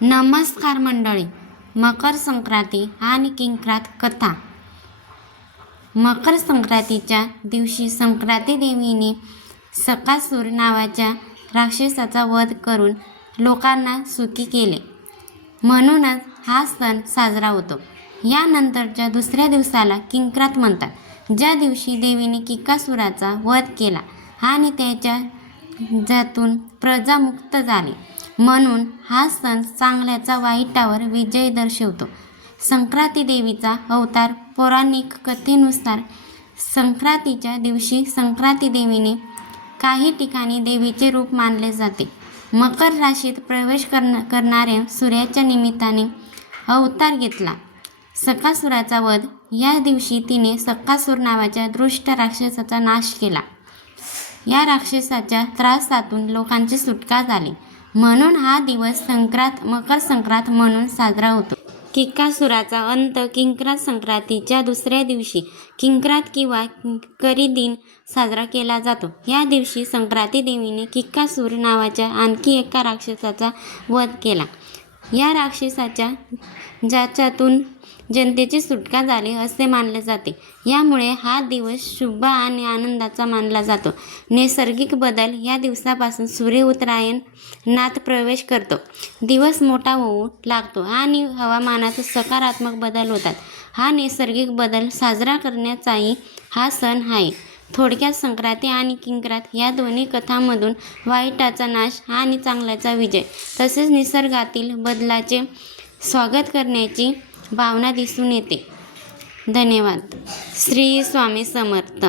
नमस्कार मंडळी. मकर संक्रांती आणि किंक्रात कथा. मकर संक्रांतीच्या दिवशी संक्रांती देवीने सकासूर नावाच्या राक्षसाचा वध करून लोकांना सुखी केले. म्हणूनच हा सण साजरा होतो. यानंतरच्या दुसऱ्या दिवसाला किंक्रात म्हणतात ज्या दिवशी देवीने किकासुराचा वध केला आणि त्याच्या ज्यातून प्रजा मुक्त झाली. म्हणून हा सण चांगल्याचा वाईटावर विजय दर्शवतो. संक्रांती देवीचा अवतार पौराणिक कथेनुसार संक्रांतीच्या दिवशी संक्रांती देवीने काही ठिकाणी देवीचे रूप मानले जाते. मकर राशीत प्रवेश करण करणाऱ्या सूर्याच्या निमित्ताने अवतार घेतला. सकासुराचा वध या दिवशी तिने सकासूर नावाच्या दृष्ट राक्षसाचा नाश केला. या राक्षसाच्या त्रासातून लोकांची सुटका झाली. म्हणून हा दिवस संक्रांत मकर संक्रांत म्हणून साजरा होतो. किक्कासुराचा अंत किंक्रात संक्रांतीच्या दुसऱ्या दिवशी किंक्रात किंवा करी दिन साजरा केला जातो. या दिवशी संक्रांती देवीने किक्कासूर नावाच्या आणखी एका राक्षसाचा वध केला. या राक्षसाच्या ज्याच्यातून जनतेची सुटका झाली असे मानले जाते. यामुळे हा दिवस शुभ आणि आनंदाचा मानला जातो. नैसर्गिक बदल या दिवसापासून सूर्य उत्तरायण नात प्रवेश करतो. दिवस मोठा होऊ लागतो आणि हवामानात सकारात्मक बदल होतात. हा नैसर्गिक बदल साजरा करण्याचाही हा सण आहे. थोडक्यात संक्रांती आणि किंक्रात या दोन्ही कथांमधून वाईटाचा नाश आणि चांगल्याचा विजय तसेच निसर्गातील बदलाचे स्वागत करण्याची भावना दिसून येते. धन्यवाद. श्री स्वामी समर्थ.